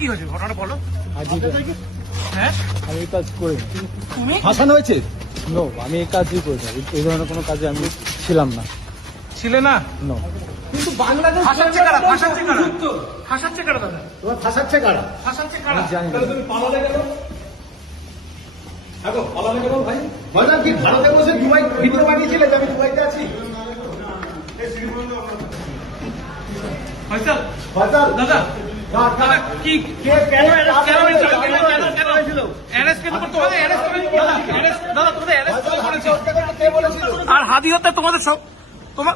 কি হয়েছে ঘটনাটা বলো। হ্যাঁ আমি এই কাজ করি তুমি ফাঁসানো হয়েছে? নো, আমি এই কাজই করি না। এই ধরনের কোনো কাজে আমি ছিলাম না। ছিলে না? নো। কিন্তু বাংলাদেশ ফাঁসাচ্ছে কারা? ফাঁসাচ্ছে কারা? ফাঁসাচ্ছে কারা দাদা? তোমার ফাঁসাচ্ছে কারা? ফাঁসাচ্ছে কারা? আমি জানি না। তাহলে তুমি পালালে কেন? দেখো পালালে কেন ভাই? ভাইজান কি ভারতে বসে দুবাই ভিডিও বানিয়েছিলে যে আমি দুবাইতে আছি? ফয়সাল ভাইজান দাদা দাদা কি কে কেন অ্যারেস্ট কেন হয়েছিল? অ্যারেস্ট কেন করতে হবে? অ্যারেস্ট করে কি দাদা? অ্যারেস্ট দাদা তোমাদের অ্যারেস্ট কেন করেছে? কে বলেছিল? আর হাদি হত্যা তোমাদের সব তোমার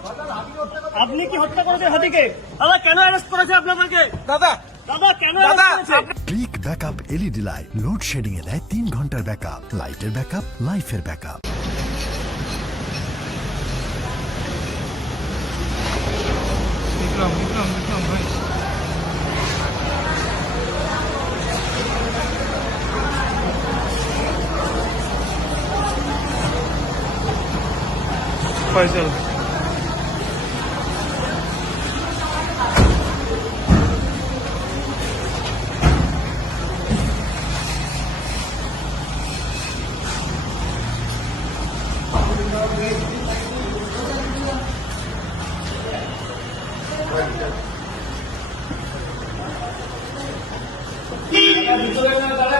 আপনি কি হত্যা করেছেন হাতিকে? দাদা কেন অ্যারেস্ট করেছে আপনাদেরকে? দাদা দাদা কেন দাদা অ্যারেস্ট করেছে? Brick backup LED light load shedding এ দেয় 3 ঘন্টার ব্যাকআপ। লাইটের ব্যাকআপ, লাইফের ব্যাকআপ। বিক্রম বিক্রম বিক্রম ভাই ফয়সাল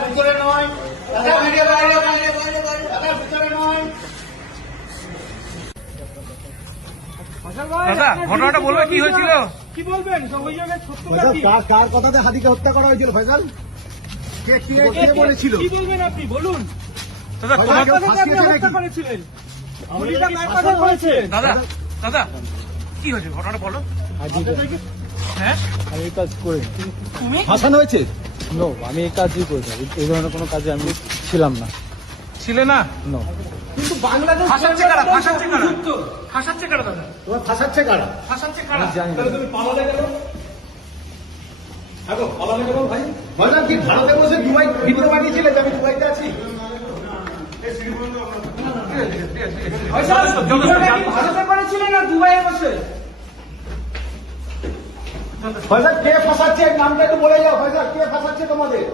ভিতরে নয় দাদা, ভিডিও বাইরে বাইরে বাইরে বাইরে দাদা, ভিতরে নয়। দাদা ঘটনাটা বলবে কি হয়েছিল? কি বলবেন অভিযোগের সত্যতা কি? কার কথাতে হাদিকে হত্যা করা হয়েছিল ফয়সাল? কে বলেছিল? কি বলবেন আপনি বলুন? দাদা ফয়সাল, তোমার কেউ আপনি ফাঁসিয়েছে হত্যা নাকি? করেছিলেন? আমাদের গুলিটা কি কার ফাঁসানো কাছে হয়েছে? দাদা দাদা কি হয়েছে ঘটনাটা বলো। হ্যাঁ আমি এই কাজ করি তুমি ফাঁসানো হয়েছে? নো, আমি এই কাজই করি না। এই ধরনের কোনো কাজে আমি ছিলাম না। ছিলে না? নো। কিন্তু বাংলাদেশ ফাঁসাচ্ছে কারা? ফাঁসাচ্ছে কারা? ফাঁসাচ্ছে কারা দাদা? তোমার ফাঁসাচ্ছে কারা? ফাঁসাচ্ছে কারা? আমি জানি না। তাহলে তুমি পালালে কেন? দেখো পালালে কেন ভাই? ভাইজান কি ভারতে বসে দুবাই ভিডিও বানিয়েছিলে যে আমি দুবাইতে আছি? ভারতে করেছিলেন না দুবাইয়ে বসে? ভাইজান কে ফাঁসাচ্ছে? নামটা একটু বলে যাও ভাইজান, কে ফাঁসাচ্ছে তোমাদের?